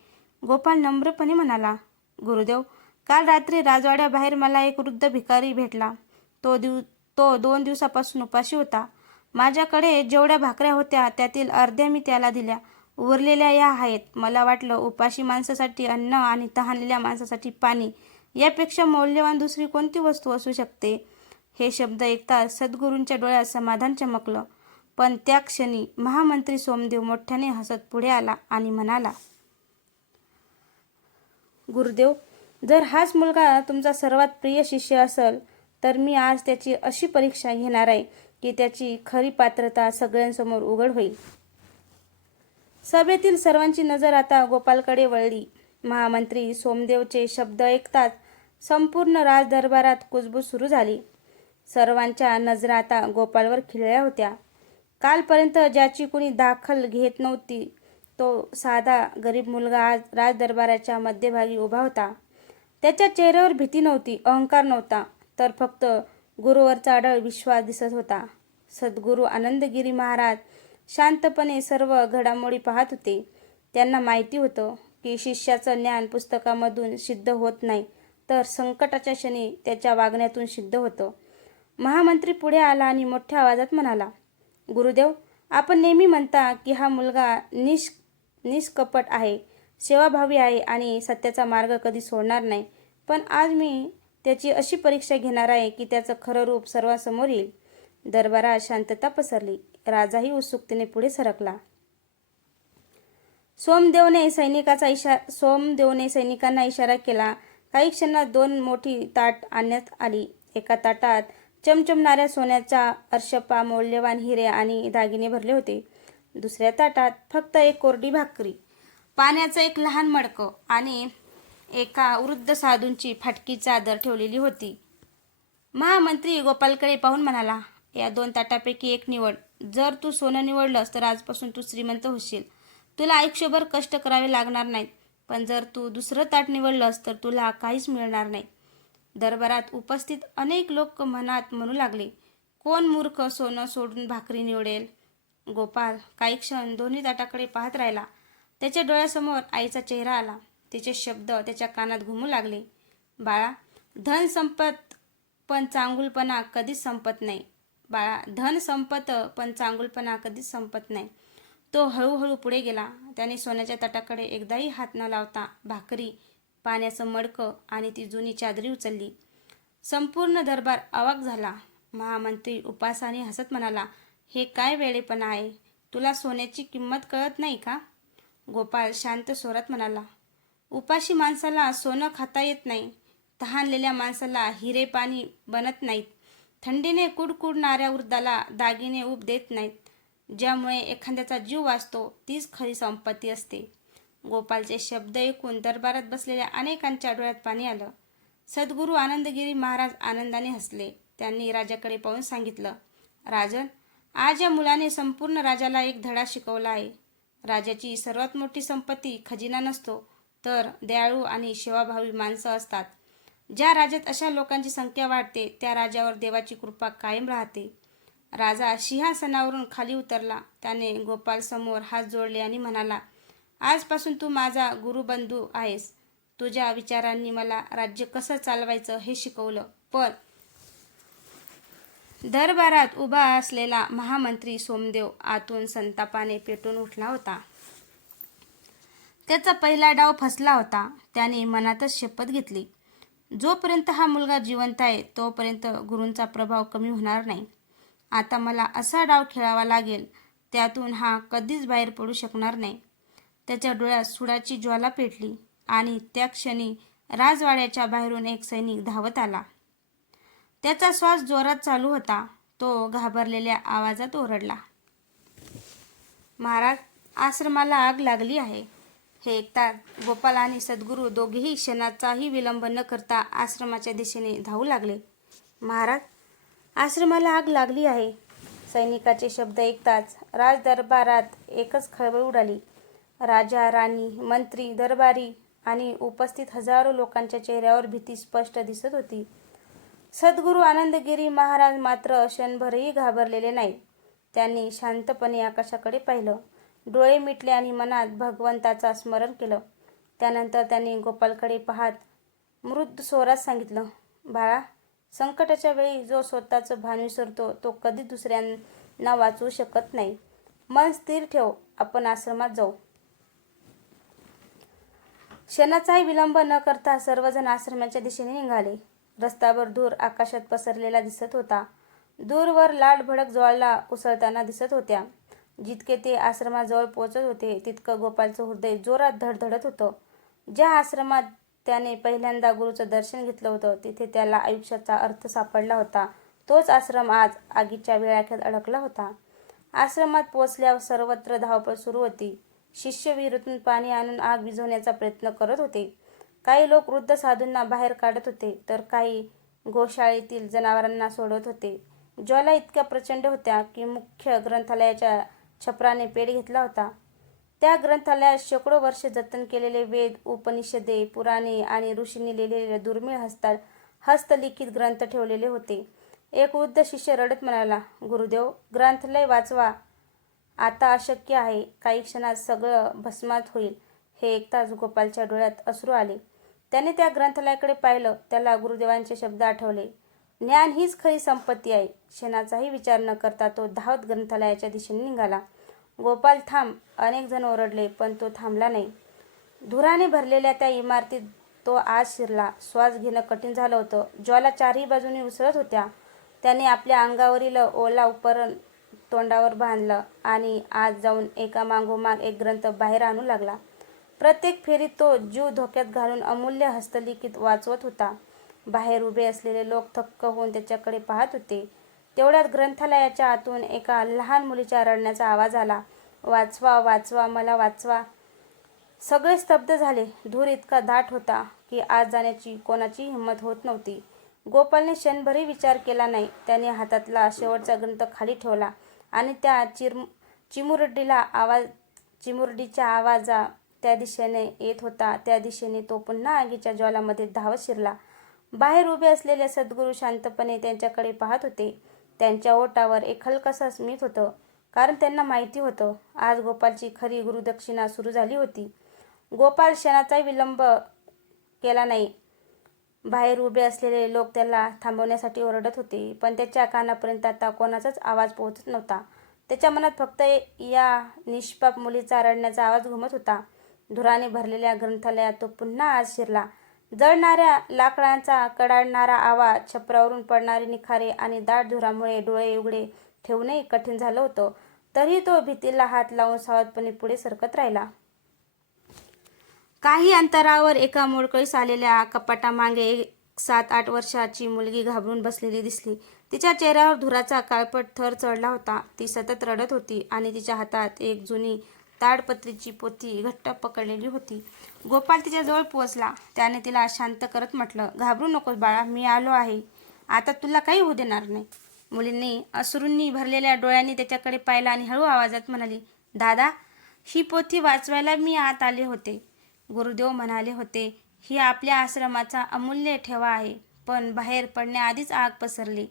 गोपाल नम्रपणे म्हणाला, गुरुदेव, काल रात्री राजवाड्याबाहेर मला एक वृद्ध भिकारी भेटला. तो 2 दिवसापासून उपाशी होता. माझ्याकडे जेवढ्या भाकऱ्या होत्या त्यातील अर्ध्या मी त्याला दिल्या, उरलेल्या या आहेत. मला वाटलं उपाशी माणसासाठी अन्न आणि तहानलेल्या माणसासाठी पाणी यापेक्षा मौल्यवान दुसरी कोणती वस्तू असू शकते. हे शब्द ऐकताच सद्गुरूंच्या डोळ्यात समाधान चमकलं. पण त्या क्षणी महामंत्री सोमदेव मोठ्याने हसत पुढे आला आणि म्हणाला, गुरुदेव, जर हाच मुलगा तुमचा सर्वात प्रिय शिष्य असेल तर मी आज त्याची अशी परीक्षा घेणार आहे की त्याची खरी पात्रता सगळ्यांसमोर उघड होईल. सभेतील सर्वांची नजर आता गोपालकडे वळली. महामंत्री सोमदेवचे शब्द ऐकताच संपूर्ण राजदरबारात कुजबूज सुरू झाली. सर्वांच्या नजरा आता गोपालवर खिळल्या होत्या. कालपर्यंत ज्याची कुणी दाखल घेत नव्हती, तो साधा गरीब मुलगा आज राजदरबाराच्या मध्यभागी उभा होता. त्याच्या चेहऱ्यावर भीती नव्हती, अहंकार नव्हता, तर फक्त गुरुवरचा अढळ विश्वास दिसत होता. सद्गुरू आनंदगिरी महाराज शांतपणे सर्व घडामोडी पाहत होते. त्यांना माहिती होतं की शिष्याचं ज्ञान पुस्तकामधून सिद्ध होत नाही, तर संकटाच्या क्षणी त्याच्या वागण्यातून सिद्ध होतं. महामंत्री पुढे आला आणि मोठ्या आवाजात म्हणाला, गुरुदेव, आपण नेहमी म्हणता की हा मुलगा निष्कपट आहे, सेवाभावी आहे आणि सत्याचा मार्ग कधी सोडणार नाही. पण आज मी त्याची अशी परीक्षा घेणार आहे की त्याचं खरं रूप सर्वांसमोर येईल. दरबारात शांतता पसरली. राजाही उत्सुकतेने पुढे सरकला. सोमदेवने सैनिकांना इशारा केला. काही क्षणात 2 मोठी ताट आणण्यात आली. एका ताटात चमचमणाऱ्या सोन्याच्या अर्शपा, मौल्यवान हिरे आणि दागिने भरले होते. दुसऱ्या ताटात फक्त एक कोरडी भाकरी, पाण्याचं एक लहान मडकं आणि एका वृद्ध साधूंची फाटकी चादर ठेवलेली होती. महामंत्री गोपालकडे पाहून म्हणाला, या 2 ताटापैकी एक निवड. जर तू सोनं निवडलंस तर आजपासून तू श्रीमंत होशील. तुला आयुष्यभर कष्ट करावे लागणार नाहीत. पण जर तू दुसरं ताट निवडलंस तर तुला काहीच मिळणार नाही. दरबारात उपस्थित अनेक लोक मनात म्हणू लागले, कोण मूर्ख सोनं सोडून भाकरी निवडेल. गोपाल काही क्षण दोन्ही ताटाकडे पाहत राहिला. त्याच्या डोळ्यासमोर आईचा चेहरा आला. तिचे शब्द त्याच्या कानात घुमू लागले, बाळा, धन संपत पण चांगुलपणा कधीच संपत नाही. बाळा, धन संपत पण चांगुलपणा कधीच संपत नाही. तो हळूहळू पुढे गेला. त्याने सोन्याच्या ताटाकडे एकदाही हात न लावता भाकरी, पाण्याचं मडकं आणि ती जुनी चादरी उचलली. संपूर्ण दरबार अवाक झाला. महामंत्री उपासाने हसत म्हणाला, हे काय वेडेपणा आहे. तुला सोन्याची किंमत कळत नाही का. गोपाल शांत स्वरात म्हणाला, उपाशी माणसाला सोनं खाता येत नाही. तहानलेल्या माणसाला हिरे पाणी बनत नाहीत. थंडीने कुडकुडणाऱ्या वृद्धाला दागिने ऊब देत नाहीत. ज्यामुळे एखाद्याचा जीव वाचतो तीच खरी संपत्ती असते. गोपालचे शब्द ऐकून दरबारात बसलेल्या अनेकांच्या डोळ्यात पाणी आलं. सद्गुरू आनंदगिरी महाराज आनंदाने हसले. त्यांनी राजाकडे पाहून सांगितलं, राजन, आज या मुलाने संपूर्ण राजाला एक धडा शिकवला आहे. राजाची सर्वात मोठी संपत्ती खजिना नसतो, तर दयाळू आणि सेवाभावी माणसं असतात. ज्या राज्यात अशा लोकांची संख्या वाढते त्या राजावर देवाची कृपा कायम राहते. राजा सिंहासनावरून खाली उतरला. त्याने गोपाल समोर हात जोडले आणि म्हणाला, आजपासून तू माझा गुरुबंधू आहेस. तुझ्या विचारांनी मला राज्य कसं चालवायचं हे शिकवलं. पण दरबारात उभा असलेला महामंत्री सोमदेव आतून संतापाने पेटून उठला होता. त्याचा पहिला डाव फसला होता. त्याने मनातच शपथ घेतली, जोपर्यंत हा मुलगा जिवंत आहे तोपर्यंत गुरूंचा प्रभाव कमी होणार नाही. आता मला असा डाव खेळावा लागेल, त्यातून हा कधीच बाहेर पडू शकणार नाही. त्याच्या डोळ्यात सुडाची ज्वाला पेटली आणि त्या क्षणी राजवाड्याच्या बाहेरून एक सैनिक धावत आला. त्याचा श्वास जोरात चालू होता. तो घाबरलेल्या आवाजात ओरडला, महाराज, आश्रमाला आग लागली आहे. हे ऐकताच गोपाल आणि सद्गुरू दोघेही क्षणाचाही विलंब न करता आश्रमाच्या दिशेने धावू लागले. महाराज, आश्रमाला आग लागली आहे. सैनिकाचे शब्द ऐकताच राजदरबारात एकच खळबळ उडाली. राजा, राणी, मंत्री, दरबारी आणि उपस्थित हजारो लोकांच्या चेहऱ्यावर भीती स्पष्ट दिसत होती. सद्गुरू आनंदगिरी महाराज मात्र क्षणभरही घाबरलेले नाहीत. त्यांनी शांतपणे आकाशाकडे पाहिलं, डोळे मिटले आणि मनात भगवंताचा स्मरण केलं. त्यानंतर त्यांनी गोपालकडे पाहत मृदू स्वरात सांगितलं, बाळा, संकटाच्या वेळी जो स्वतःचं भान विसरतो तो कधी दुसऱ्यांना वाचवू शकत नाही. मन स्थिर ठेव, आपण आश्रमात जाऊ. क्षणाचाही विलंब न करता सर्वजण आश्रमाच्या दिशेने निघाले. रस्त्यावर धूर आकाशात पसरलेला दिसत होता. दूरवर लाल भडक ज्वाला उसळताना दिसत होत्या. जितके ते आश्रमाजवळ पोहोचत होते तितकं गोपालचं हृदय जोरात धडधडत होतं. ज्या आश्रमात त्याने पहिल्यांदा गुरुचं दर्शन घेतलं होतं तिथे त्याला आयुष्याचा अर्थ सापडला होता. तोच आश्रम आज आगीच्या विळख्यात अडकला होता. आश्रमात पोहोचल्यावर सर्वत्र धावपळ सुरू होती. शिष्य विहिरीतून पाणी आणून आग विझवण्याचा प्रयत्न करत होते. काही लोक वृद्ध साधूंना बाहेर काढत होते, तर काही गोशाळेतील जनावरांना सोडवत होते. ज्वाला इतक्या प्रचंड होत्या की मुख्य ग्रंथालयाच्या छपराने पेट घेतला होता. त्या ग्रंथालयात शेकडो वर्षे जतन केलेले वेद, उपनिषदे, पुराणे आणि ऋषींनी लिहिलेले दुर्मिळ हस्तलिखित ग्रंथ ठेवलेले होते. एक वृद्ध शिष्य रडत म्हणाला, गुरुदेव, ग्रंथालय वाचवा. आता अशक्य आहे. काही क्षणात सगळं भस्मात होईल. हे ऐकताच गोपालच्या डोळ्यात अश्रू आले. त्याने त्या ग्रंथालयाकडे पाहिलं. त्याला गुरुदेवांचे शब्द आठवले. ज्ञान हीच खरी संपत्ती आहे. क्षणाचाही विचार न करता तो धावत ग्रंथालयाच्या दिशेने निघाला. गोपाल थांब. अनेक जण ओरडले, पण तो थांबला नाही. धुराने भरलेल्या त्या इमारतीत तो आत शिरला. श्वास घेणं कठीण झालं होतं. ज्वाला चारही बाजूनी उसळत होत्या. त्याने आपल्या अंगावरील ओला उपरण तोंडावर बांधलं आणि आत जाऊन एका मागोमाग एक ग्रंथ बाहेर आणू लागला. प्रत्येक फेरीत तो जीव धोक्यात घालून अमूल्य हस्तलिखित वाचवत होता. बाहेर उभे असलेले लोक थक्क होऊन त्याच्याकडे पाहत होते. तेवढ्यात ग्रंथालयाच्या आतून एका लहान मुलीच्या रडण्याचा आवाज आला. वाचवा, वाचवा, मला वाचवा. सगळे स्तब्ध झाले. धूर इतका दाट होता की आत जाण्याची कोणाची हिंमत होत नव्हती. गोपालने क्षणभरही विचार केला नाही. त्याने हातातला शेवटचा ग्रंथ खाली ठेवला आणि त्या चिमुरडीच्या आवाजा त्या दिशेने येत होता त्या दिशेने तो पुन्हा आगीच्या ज्वालामध्ये धावत शिरला. बाहेर उभे असलेले सद्गुरू शांतपणे त्यांच्याकडे पाहत होते. त्यांच्या ओठावर एक हलकसं स्मित होतं, कारण त्यांना माहिती होतं आज गोपालची खरी गुरुदक्षिणा सुरू झाली होती. गोपाल क्षणाचाही विलंब केला नाही. बाहेर उभे असलेले लोक त्याला थांबवण्यासाठी ओरडत होते, पण त्याच्या कानापर्यंत आता कोणाचाच आवाज पोहोचत नव्हता. त्याच्या मनात फक्त या निष्पाप मुलीचा रडण्याचा आवाज घुमत होता. धुराने भरलेल्या ग्रंथालयात तो पुन्हा आत शिरला. जळणाऱ्या लाकडांचा कडाडणारा आवाज, छपरावरून पडणारे निखारे आणि दाट धुरामुळे डोळे उघडे ठेवणंही कठीण झालं होतं. तरीही तो भीतीला हात लावून सावधपणे पुढे सरकत राहिला. काही अंतरावर एका मोडकळीस आलेल्या कपाटामागे एक 7-8 वर्षाची मुलगी घाबरून बसलेली दिसली. तिच्या चेहऱ्यावर धुराचा काळपट थर चढला होता. ती सतत रडत होती आणि तिच्या हातात एक जुनी ताडपत्रीची पोथी घट्ट पकडलेली होती. गोपाल तिच्याजवळ पोहोचला. त्याने तिला शांत करत म्हटलं, घाबरू नकोस बाळा, मी आलो आहे. आता तुला काही होऊ देणार नाही. मुलींनी अश्रूंनी भरलेल्या डोळ्यांनी त्याच्याकडे पाहिलं आणि हळू आवाजात म्हणाली, दादा, ही पोथी वाचवायला मी आत आले होते. गुरुदेव म्हणाले होते, ही आपल्या आश्रमाचा अमूल्य ठेवा आहे. पण बाहेर पडण्याआधीच आग पसरली.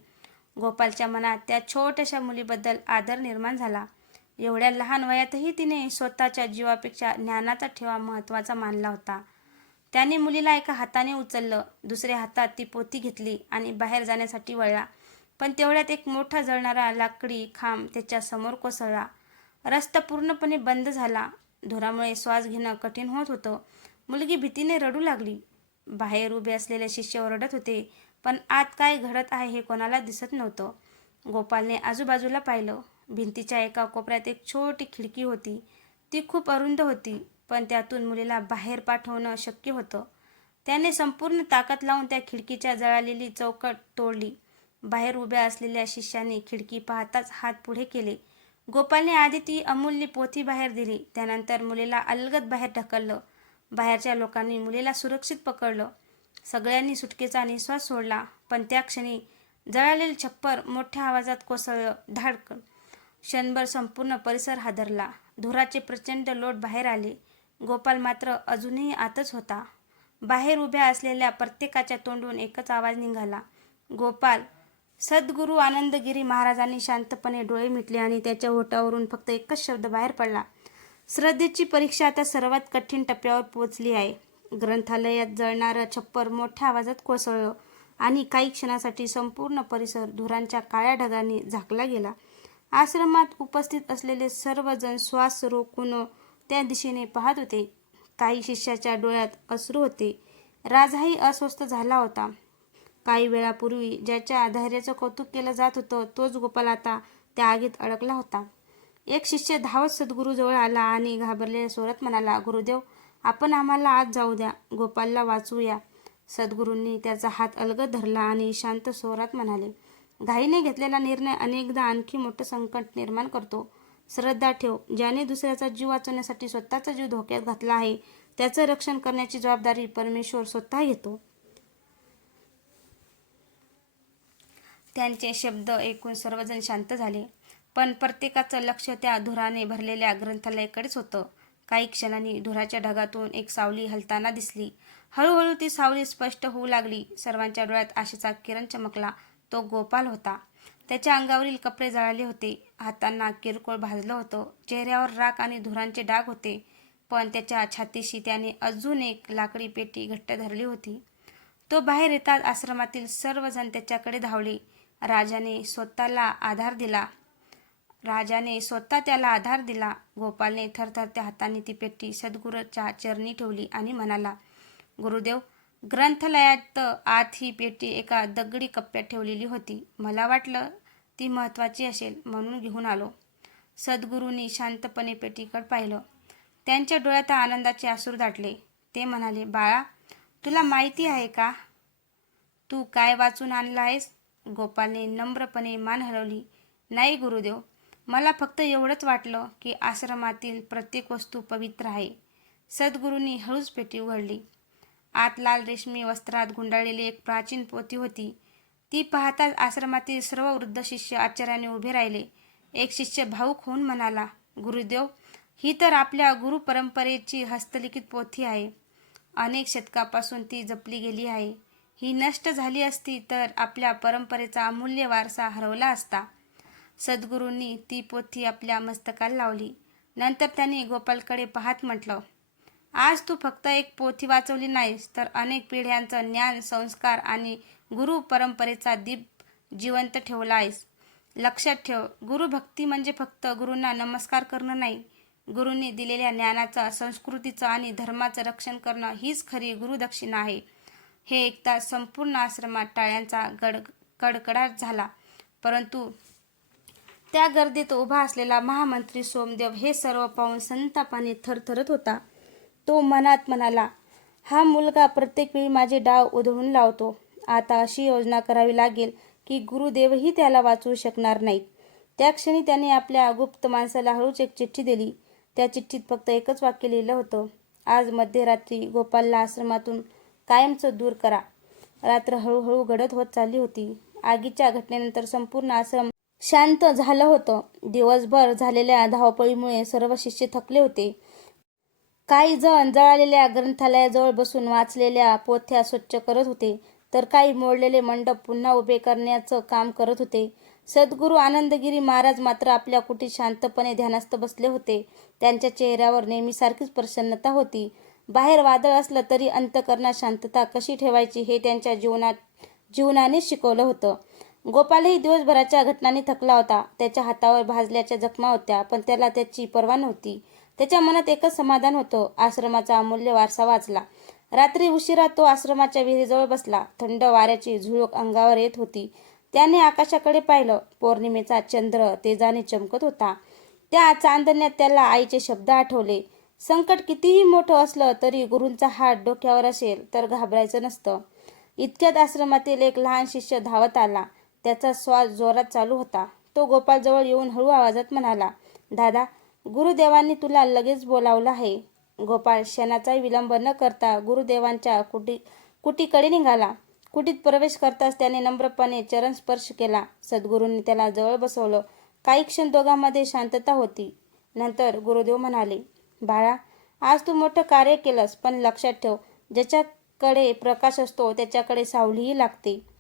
गोपालच्या मनात त्या छोट्याशा मुलीबद्दल आदर निर्माण झाला. एवढ्या लहान वयातही तिने स्वतःच्या जीवापेक्षा ज्ञानाचा ठेवा महत्त्वाचा मानला होता. त्याने मुलीला एका हाताने उचललं, दुसऱ्या हातात ती पोथी घेतली आणि बाहेर जाण्यासाठी वळला. पण तेवढ्यात एक मोठा जळणारा लाकडी खांब त्याच्या समोर कोसळला. रस्ता पूर्णपणे बंद झाला. धुरामुळे श्वास घेणं कठीण होत होतं. मुलगी भीतीने रडू लागली. बाहेर उभे असलेले शिष्य ओरडत होते, पण आत काय घडत आहे हे कोणाला दिसत नव्हतं. गोपालने आजूबाजूला पाहिलं. भिंतीच्या एका कोपऱ्यात एक छोटी खिडकी होती. ती खूप अरुंद होती, पण त्यातून मुलीला बाहेर पाठवणं शक्य होतं. त्याने संपूर्ण ताकद लावून त्या खिडकीच्या जळालेली चौकट तोडली. बाहेर उभ्या असलेल्या शिष्याने खिडकी पाहताच हात पुढे केले. गोपालने आधी ती अमूल्य पोथी बाहेर दिली. त्यानंतर मुलीला अलगद बाहेर ढकललं. बाहेरच्या लोकांनी मुलीला सुरक्षित पकडलं. सगळ्यांनी सुटकेचा निश्वास सोडला. पण त्या क्षणी जळालेलं छप्पर मोठ्या आवाजात कोसळलं. धाडकन. क्षणभर संपूर्ण परिसर हादरला. धुराचे प्रचंड लोट बाहेर आले. गोपाल मात्र अजूनही आतच होता. बाहेर उभ्या असलेल्या प्रत्येकाच्या तोंडून एकच आवाज निघाला, गोपाल. सद्गुरू आनंदगिरी महाराजांनी शांतपणे डोळे मिटले आणि त्याच्या ओठावरून फक्त एकच शब्द बाहेर पडला, श्रद्धेची परीक्षा आता सर्वात कठीण टप्प्यावर पोहोचली आहे. ग्रंथालयात जळणारं छप्पर मोठ्या आवाजात कोसळलं आणि काही क्षणासाठी संपूर्ण परिसर धुरांच्या काळ्या ढगांनी झाकला गेला. आश्रमात उपस्थित असलेले सर्वजण श्वास रोखून त्या दिशेने पाहत होते. काही शिष्याच्या डोळ्यात अश्रू होते. राजाही अस्वस्थ झाला होता. काही वेळापूर्वी ज्याच्या धैर्याचं कौतुक केलं जात होतं, तोच गोपाल आता त्या आगीत अडकला होता. एक शिष्य धावत सद्गुरूजवळ आला आणि घाबरलेल्या स्वरात म्हणाला, गुरुदेव, आपण आम्हाला आत जाऊ द्या, गोपालला वाचवूया. सद्गुरूंनी त्याचा हात अलगद धरला आणि शांत स्वरात म्हणाले, घाईने घेतलेला निर्णय अनेकदा आणखी मोठं संकट निर्माण करतो. श्रद्धा ठेव. ज्याने दुसऱ्याचा जीव वाचवण्यासाठी स्वतःचा जीव धोक्यात घातला आहे, त्याचं रक्षण करण्याची जबाबदारी परमेश्वर स्वतः घेतो. त्यांचे शब्द ऐकून सर्वजण शांत झाले. पण प्रत्येकाचं लक्ष त्या धुराने भरलेल्या ग्रंथालयाकडेच होतं. काही क्षणांनी धुराच्या ढगातून एक सावली हलताना दिसली. हळूहळू ती सावली स्पष्ट होऊ लागली. सर्वांच्या डोळ्यात आशेचा किरण चमकला. तो गोपाल होता. त्याच्या अंगावरील कपडे जळाले होते, हातांना किरकोळ भाजलं होतं, चेहऱ्यावर राख आणि धुरांचे डाग होते, पण त्याच्या छातीशी त्याने अजून एक लाकडी पेटी घट्ट धरली होती. तो बाहेर येताच आश्रमातील सर्वजण त्याच्याकडे धावले. राजाने स्वतः त्याला आधार दिला. गोपालने थरथरत्या हातांनी ती पेटी सद्गुरूच्या चरणी ठेवली आणि म्हणाला, गुरुदेव, ग्रंथालयात आत ही पेटी एका दगडी कप्प्यात ठेवलेली होती. मला वाटलं ती महत्त्वाची असेल म्हणून घेऊन आलो. सद्गुरूंनी शांतपणे पेटीकडे पाहिलं. त्यांच्या डोळ्यात आनंदाचे अश्रू दाटले. ते म्हणाले, बाळा, तुला माहिती आहे का तू काय वाचून आणलं आहेस? गोपालने नम्रपणे मान हलवली. नाही गुरुदेव, मला फक्त एवढंच वाटलं की आश्रमातील प्रत्येक वस्तू पवित्र आहे. सद्गुरूंनी हळूच पेटी उघडली. आत लाल रेशमी वस्त्रात गुंडाळलेली एक प्राचीन पोथी होती. ती पाहताच आश्रमातील सर्व वृद्ध शिष्य आश्चर्याने उभे राहिले. एक शिष्य भाऊक होऊन म्हणाला, गुरुदेव, ही तर आपल्या गुरु परंपरेची हस्तलिखित पोथी आहे. अनेक शतकापासून ती जपली गेली आहे. ही नष्ट झाली असती तर आपल्या परंपरेचा अमूल्य वारसा हरवला असता. सद्गुरूंनी ती पोथी आपल्या मस्तकाला लावली. नंतर त्यांनी गोपालकडे पाहत म्हटलं, आज तू फक्त एक पोथी वाचवली नाहीस, तर अनेक पिढ्यांचं ज्ञान, संस्कार आणि गुरु परंपरेचा दीप जिवंत ठेवला आहेस. लक्षात ठेव, गुरुभक्ती म्हणजे फक्त गुरूंना नमस्कार करणं नाही. गुरूंनी दिलेल्या ज्ञानाचं, संस्कृतीचं आणि धर्माचं रक्षण करणं हीच खरी गुरुदक्षिणा आहे. हे ऐकताच संपूर्ण आश्रमात टाळ्यांचा कडकडाट झाला. परंतु त्या गर्दीत उभा असलेला महामंत्री सोमदेव हे सर्व पाहून संतापाने थरथरत होता. तो मनात म्हणाला, हा मुलगा प्रत्येक वेळी माझे डाव उधळून लावतो. आता अशी योजना करावी लागेल की गुरुदेवही त्याला वाचवू शकणार नाहीत. त्या क्षणी त्याने आपल्या गुप्त माणसाला हळूच एक चिठ्ठी दिली. त्या चिठ्ठीत फक्त एकच वाक्य लिहिलं होतं, आज मध्यरात्री गोपालला आश्रमातून कायमचं दूर करा. रात्र हळूहळू गडद होत चालली होती. आगीच्या घटनेनंतर संपूर्ण आश्रम शांत झालं होतं. दिवसभर झालेल्या धावपळीमुळे सर्व शिष्य थकले होते. काही जण जळालेल्या ग्रंथालयाजवळ बसून वाचलेल्या पोथ्या स्वच्छ करत होते, तर काही मोडलेले मंडप पुन्हा उभे करण्याचं काम करत होते. सद्गुरू आनंदगिरी महाराज मात्र आपल्या कुटीत शांतपणे ध्यानस्थ बसले होते. त्यांच्या चेहऱ्यावर नेहमीसारखीच प्रसन्नता होती. बाहेर वादळ असलं तरी अंतःकरणात शांतता कशी ठेवायची हे त्यांच्या जीवनानेच शिकवलं होतं. गोपालही दिवसभराच्या घटनांनी थकला होता. त्याच्या हातावर भाजल्याच्या जखमा होत्या, पण त्याला त्याची पर्वा नव्हती. त्याच्या मनात एकच समाधान होतं, आश्रमाचा अमूल्य वारसा वाचला. रात्री उशिरा तो आश्रमाच्या विहिरीजवळ बसला. थंड वाऱ्याची झुळूक अंगावर येत होती. त्याने आकाशाकडे पाहिलं. पौर्णिमेचा चंद्र तेजाने चमकत होता. त्या चांदण्यात त्याला आईचे शब्द आठवले, संकट कितीही मोठं असलं तरी गुरूंचा हात डोक्यावर असेल तर घाबरायचं नसतं. इतक्यात आश्रमातील एक लहान शिष्य धावत आला. त्याचा श्वास जोरात चालू होता. तो गोपालजवळ येऊन हळू आवाजात म्हणाला, दादा, गुरुदेवांनी तुला लगेच बोलावलं आहे. गोपाल क्षणाचाही विलंब न करता गुरुदेवांच्या कुटीकडे निघाला. कुटीत प्रवेश करताच त्याने नम्रपणे चरण स्पर्श केला. सद्गुरूंनी त्याला जवळ बसवलं. काही क्षण दोघांमध्ये शांतता होती. नंतर गुरुदेव म्हणाले, बाळा, आज तू मोठं कार्य केलंस, पण लक्षात ठेव, ज्याच्याकडे प्रकाश असतो त्याच्याकडे सावलीही लागते.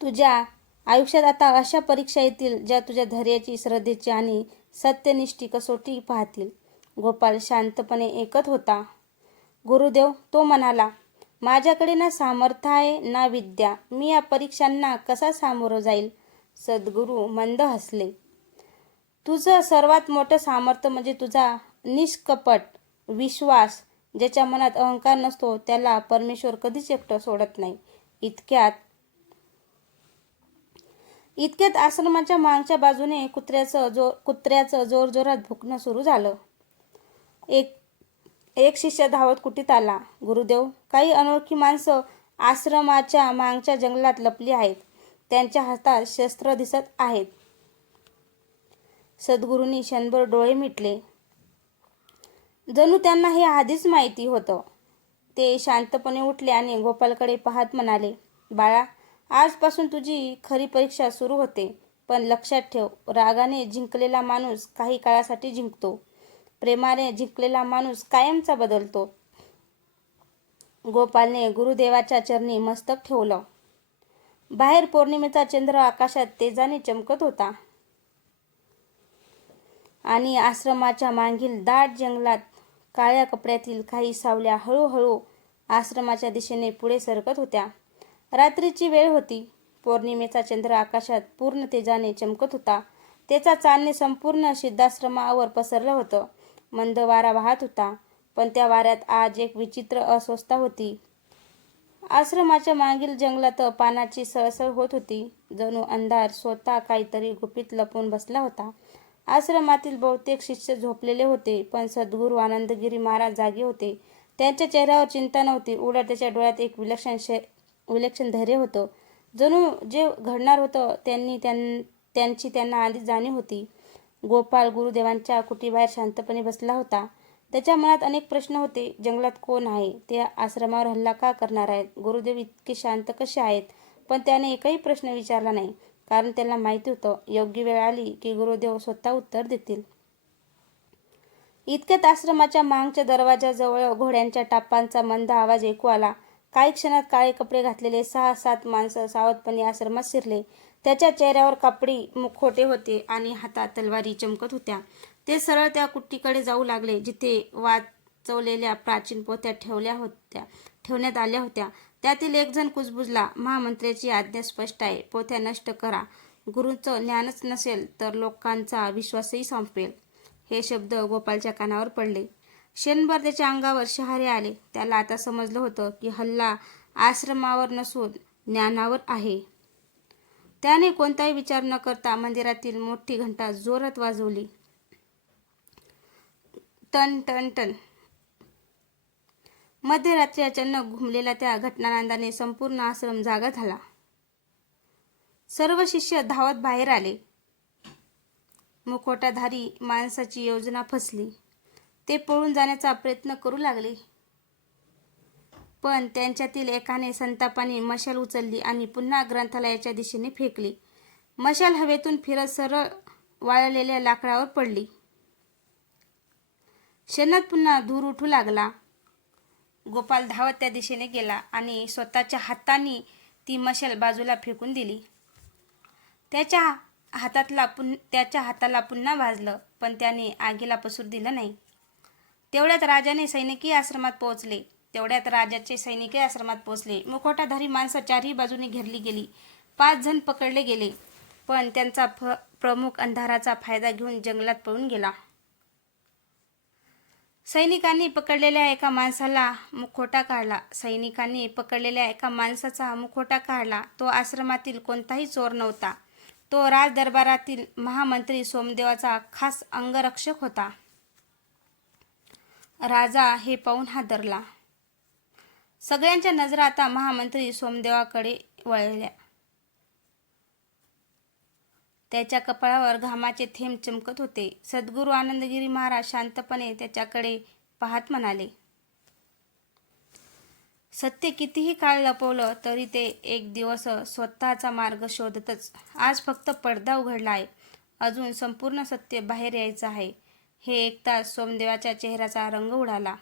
तुझ्या आयुष्यात आता अशा परीक्षा येतील ज्या तुझ्या धैर्याची, श्रद्धेची आणि सत्यनिष्ठी कसोटी पाहतील. गोपाल शांतपणे ऐकत होता. गुरुदेव, तो म्हणाला, माझ्याकडे ना सामर्थ्य आहे ना विद्या. मी या परीक्षांना कसा सामोरं जाईल? सद्गुरू मंद हसले. तुझं सर्वात मोठं सामर्थ्य म्हणजे तुझा निष्कपट विश्वास. ज्याच्या मनात अहंकार नसतो त्याला परमेश्वर कधीच एकटं सोडत नाही. इतक्यात आश्रमाच्या मागच्या बाजूने कुत्र्याचं जोरजोरात भुकणं सुरू झालं. एक शिष्य धावत कुटीत आला. गुरुदेव, काही अनोळखी माणसं आश्रमाच्या मागच्या जंगलात लपली आहेत. त्यांच्या हातात शस्त्र दिसत आहेत. सद्गुरूंनी क्षणभर डोळे मिटले. जणू त्यांना हे आधीच माहिती होतं. ते शांतपणे उठले आणि गोपालकडे पाहत म्हणाले, बाळा, आजपासून तुझी खरी परीक्षा सुरू होते. पण लक्षात ठेव, रागाने जिंकलेला माणूस काही काळासाठी जिंकतो, प्रेमाने जिंकलेला माणूस कायमचा बदलतो. गोपालने गुरुदेवाच्या चरणी मस्तक ठेवलं. बाहेर पौर्णिमेचा चंद्र आकाशात तेजाने चमकत होता आणि आश्रमाच्या मागील दाट जंगलात काळ्या कपड्यातील काही सावल्या हळूहळू आश्रमाच्या दिशेने पुढे सरकत होत्या. रात्रीची वेळ होती. पौर्णिमेचा चंद्र आकाशात पूर्ण तेजाने चमकत होता. त्याचा चांदणे संपूर्ण सिद्धाश्रमावर पसरलं होतं. मंद वारा वाहत होता, पण त्या वाऱ्यात आज एक विचित्र अस्वस्थता होती. आश्रमाच्या मागील जंगलात पानाची सळसळ होत होती. जणू अंधार स्वतः काहीतरी गुपित लपवून बसला होता. आश्रमातील बहुतेक शिष्य झोपलेले होते, पण सद्गुरू आनंदगिरी महाराज जागे होते. त्यांच्या चेहऱ्यावर चिंता नव्हती, उलट त्याच्या डोळ्यात एक विलक्षण धैर्य होतं. जणू जे घडणार होतं त्यांची त्यांना आधीच जाणीव होती. गोपाल गुरुदेवांच्या कुटीबाहेर शांतपणे बसला होता. त्याच्या मनात अनेक प्रश्न होते. जंगलात कोण आहे? ते आश्रमावर हल्ला का करणार आहेत? गुरुदेव इतके शांत कसे आहेत? पण त्याने एकही प्रश्न विचारला नाही, कारण त्याला माहिती होतं, योग्य वेळ आली की गुरुदेव स्वतः उत्तर देतील. इतक्यात आश्रमाच्या मागच्या दरवाजाजवळ घोड्यांच्या टापांचा मंद आवाज ऐकू आला. काही क्षणात काळे कपडे घातलेले 6-7 माणसं सावधपणे आश्रमात शिरले. त्याच्या चेहऱ्यावर कापडी मुखवटे होते आणि हातात तलवारी चमकत होत्या. ते सरळ त्या कुटीकडे जाऊ लागले, जिथे वाचवलेल्या प्राचीन पोथ्या ठेवण्यात आल्या होत्या. त्यातील एक जण कुजबुजला, महामंत्र्याची आज्ञा स्पष्ट आहे, पोथ्या नष्ट करा. गुरूंचं ज्ञानच नसेल तर लोकांचा विश्वासही संपेल. हे शब्द गोपालच्या कानावर पडले. क्षणभर त्याच्या अंगावर शहारे आले. त्याला आता समजलं होतं की हल्ला आश्रमावर नसून ज्ञानावर आहे. त्याने कोणताही विचार न करता मंदिरातील मोठी घंटा जोरात वाजवली. टन टन टन. मध्यरात्री अचानक घुमलेल्या त्या घटनानादाने संपूर्ण आश्रम जागा झाला. सर्व शिष्य धावत बाहेर आले. मुखवटाधारी माणसाची योजना फसली. ते पळून जाण्याचा प्रयत्न करू लागले, पण त्यांच्यातील एकाने संतापाने मशाल उचलली आणि पुन्हा ग्रंथालयाच्या दिशेने फेकली. मशाल हवेतून फिरत सरळ वाळलेल्या लाकडावर पडली. क्षणात पुन्हा धूर उठू लागला. गोपाल धावत त्या दिशेने गेला आणि स्वतःच्या हातांनी ती मशाल बाजूला फेकून दिली. त्याच्या हाताला पुन्हा भाजलं, पण त्याने आगीला पसरू दिलं नाही. तेवढ्यात राजाचे सैनिकही आश्रमात पोहोचले. मुखवटाधारी माणसं चारही बाजूने घेरली गेली. 5 जण पकडले गेले, पण त्यांचा प्रमुख अंधाराचा फायदा घेऊन जंगलात पळून गेला. सैनिकांनी पकडलेल्या एका माणसाचा मुखवटा काढला. तो आश्रमातील कोणताही चोर नव्हता. तो राजदरबारातील महामंत्री सोमदेवाचा खास अंगरक्षक होता. राजा हे पाहून हादरला. सगळ्यांच्या नजरा आता महामंत्री सोमदेवाकडे वळल्या. त्याच्या कपाळावर घामाचे थेंब चमकत होते. सद्गुरू आनंदगिरी महाराज शांतपणे त्याच्याकडे पाहत म्हणाले, सत्य कितीही काळ लपवलं तरी ते एक दिवस स्वतःचा मार्ग शोधतच. आज फक्त पडदा उघडला आहे, अजून संपूर्ण सत्य बाहेर यायचं आहे. हे ऐकताच सोमदेवाच्या चेहऱ्याचा रंग उडाला,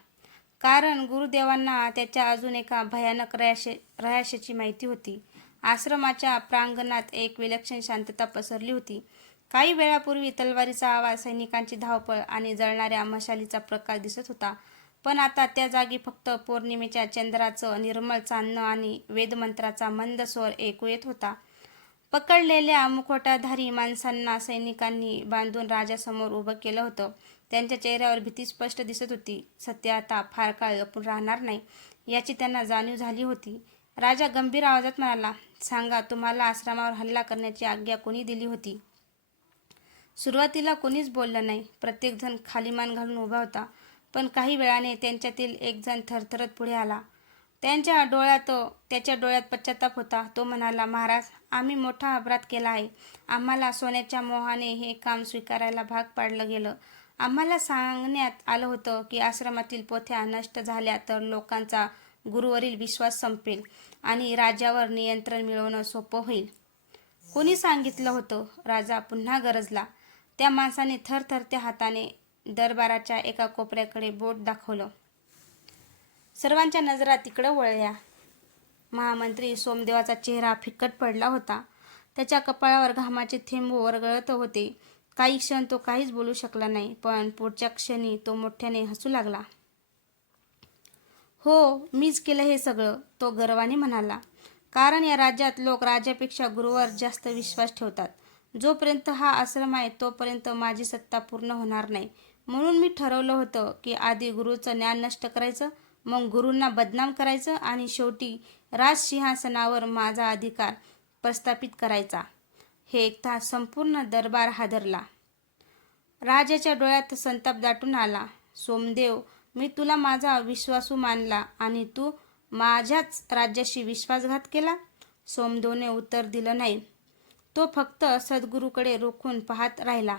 कारण गुरुदेवांना त्याच्या अजून एका भयानक रहस्याची माहिती होती. आश्रमाच्या प्रांगणात एक विलक्षण शांतता पसरली होती. काही वेळापूर्वी तलवारीचा आवाज, सैनिकांची धावपळ आणि जळणाऱ्या मशालीचा प्रकाश दिसत होता, पण आता त्या जागी फक्त पौर्णिमेच्या चंद्राचं निर्मळ चांदणं आणि वेदमंत्राचा मंद स्वर ऐकू येत होता. पकडलेल्या मुखवटाधारी माणसांना सैनिकांनी बांधून राजासमोर उभं केलं होतं. त्यांच्या चेहऱ्यावर भीती स्पष्ट दिसत होती. सत्य आता फार काळ लपून राहणार नाही, याची त्यांना जाणीव झाली होती. राजा गंभीर आवाजात म्हणाला, सांगा, तुम्हाला आश्रमावर हल्ला करण्याची आज्ञा कोणी दिली होती? सुरुवातीला कोणीच बोललं नाही. प्रत्येकजण खाली मान घालून उभा होता. पण काही वेळाने त्यांच्यातील एक जण थरथरत पुढे आला. त्याच्या डोळ्यात पश्चाताप होता. तो म्हणाला, महाराज, आम्ही मोठा अपराध केला आहे. आम्हाला सोन्याच्या मोहाने हे काम स्वीकारायला भाग पाडलं गेलं. आम्हाला सांगण्यात आलं होतं की आश्रमातील पोथ्या नष्ट झाल्या तर लोकांचा गुरुवरील विश्वास संपेल आणि राजावर नियंत्रण मिळवणं सोपं होईल. कोणी सांगितलं होतं? राजा पुन्हा गरजला. त्या माणसाने थरथरत्या हाताने दरबाराच्या एका कोपऱ्याकडे बोट दाखवलं. सर्वांच्या नजरा तिकडं वळल्या. महामंत्री सोमदेवाचा चेहरा फिकट पडला होता. त्याच्या कपाळावर घामाचे थेंब वरगळत होते. काही क्षण तो काहीच बोलू शकला नाही, पण पुढच्या क्षणी तो मोठ्याने हसू लागला. हो, मीच केलं हे सगळं, तो गर्वाने म्हणाला. कारण या राज्यात लोक राजापेक्षा गुरुवर जास्त विश्वास ठेवतात. जोपर्यंत हा आश्रम आहे तोपर्यंत माझी सत्ता पूर्ण होणार नाही. म्हणून मी ठरवलं होतं की आधी गुरुचं ज्ञान नष्ट करायचं, मग गुरूंना बदनाम करायचं आणि शेवटी राजसिंहासनावर माझा अधिकार प्रस्थापित करायचा. हे ऐकता संपूर्ण दरबार हादरला. राजाच्या डोळ्यात संताप दाटून आला. सोमदेव, मी तुला माझा विश्वासू मानला आणि तू माझ्याच राज्याशी विश्वासघात केला. सोमदेवने उत्तर दिलं नाही. तो फक्त सद्गुरूकडे रोखून पाहत राहिला.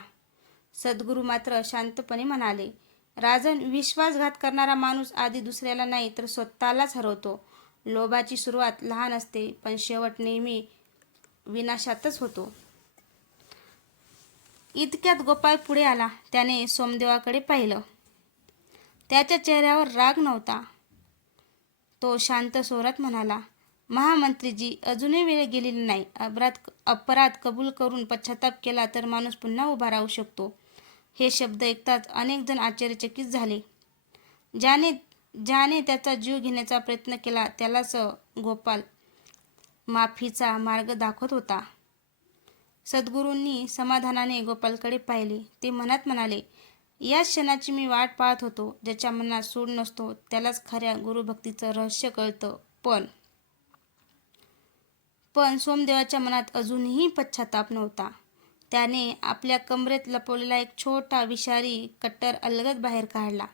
सद्गुरू मात्र शांतपणे म्हणाले, राजन, विश्वासघात करणारा माणूस आधी दुसऱ्याला नाही तर स्वतःलाच हरवतो. लोभाची सुरुवात लहान असते, पण शेवट नेहमी विनाशातच होतो. इतक्यात गोपाळ पुढे आला. त्याने सोमदेवाकडे पाहिलं. त्याच्या चेहऱ्यावर राग नव्हता. तो शांत स्वरात म्हणाला, महामंत्रीजी, अजूनही वेळ गेलेली नाही. अपराध कबूल करून पश्चाताप केला तर माणूस पुन्हा उभा राहू शकतो. हे शब्द ऐकताच अनेक जण आश्चर्यचकित झाले. ज्याने त्याचा जीव घेण्याचा प्रयत्न केला त्यालाच गोपाल माफीचा मार्ग दाखवत होता. सद्गुरूंनी समाधानाने गोपालकडे पाहिले. ते मनात म्हणाले, या क्षणाची मी वाट पाहत होतो. ज्याच्या मनात सूड नसतो त्यालाच खऱ्या गुरुभक्तीचं रहस्य कळतं. पण सोमदेवाच्या मनात अजूनही पश्चाताप नव्हता. त्याने आपल्या कमरेत लपवलेला एक छोटा विषारी कट्टर अलगद बाहेर काढला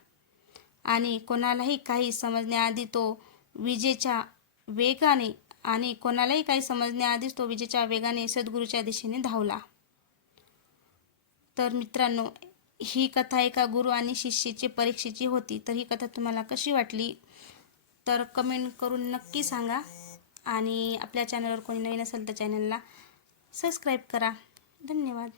आणि कोणालाही काही समजण्याआधीच तो विजेच्या वेगाने सद्गुरूच्या दिशेने धावला. तर मित्रांनो, ही कथा एका गुरु आणि शिष्याची परीक्षेची होती. तर ही कथा तुम्हाला कशी वाटली तर कमेंट करून नक्की सांगा. आणि आपल्या चॅनलवर कोणी नवीन असेल तर चॅनलला सबस्क्राईब करा. धन्यवाद.